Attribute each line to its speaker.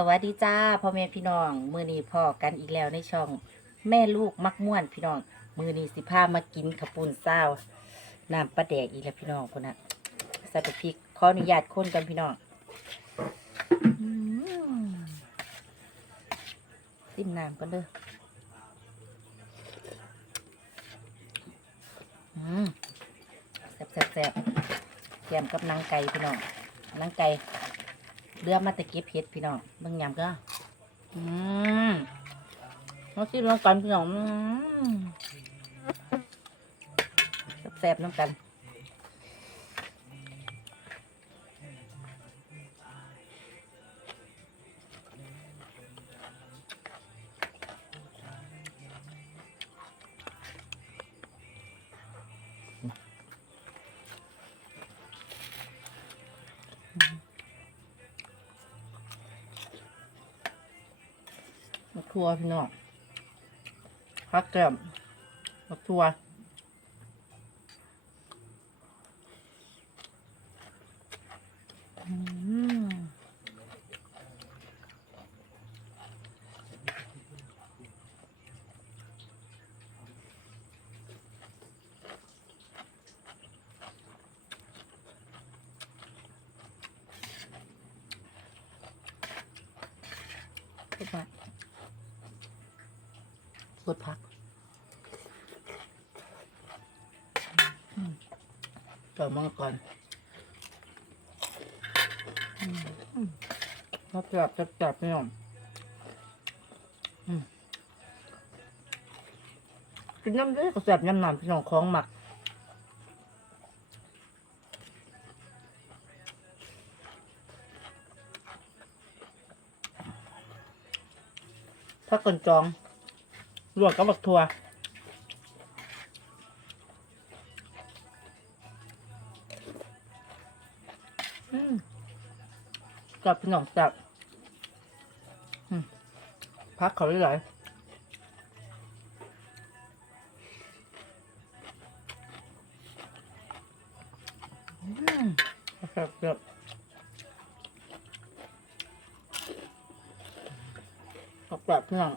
Speaker 1: สวัสดีจ้าพ่อแม่พี่น้องมือนี้พ่อกันอีกแล้วในช่อง แม่ลูกมักม่วนพี่น้อง มือนี้สิพามากินขาวปุนเศร้าน้ำปลาแดกอีกแล้วพี่น้องคนน่ะใส่พริกขออนุญาตคนกันพี่น้องอืมซิมน้ำกันเด้อแซ่บแซ่บแซ่บเตรียมกับนังไก่พี่น้องนังไก่ เรือมาตะเก็บเห็ดพี่น้องเบิ่งยำก็ อืมมาซิมน้องกันพี่น้องอืมแซ่บน้ำกัน มะทัวพี่น้องพักแก้มมะทัวอืมขึ้นม ดพักต่อมาก่อนอืมอืมแล้วจับจับจับพี่น้องอืมกินน้ำด้วยก็แสบน้ำหนำพี่น้องของหมักถ้าคนจอง ลวกกับบักทัวอืมกับพี่น้องจับพักเขาได้หลายอืมครับครับขอบคุณพี่น้อง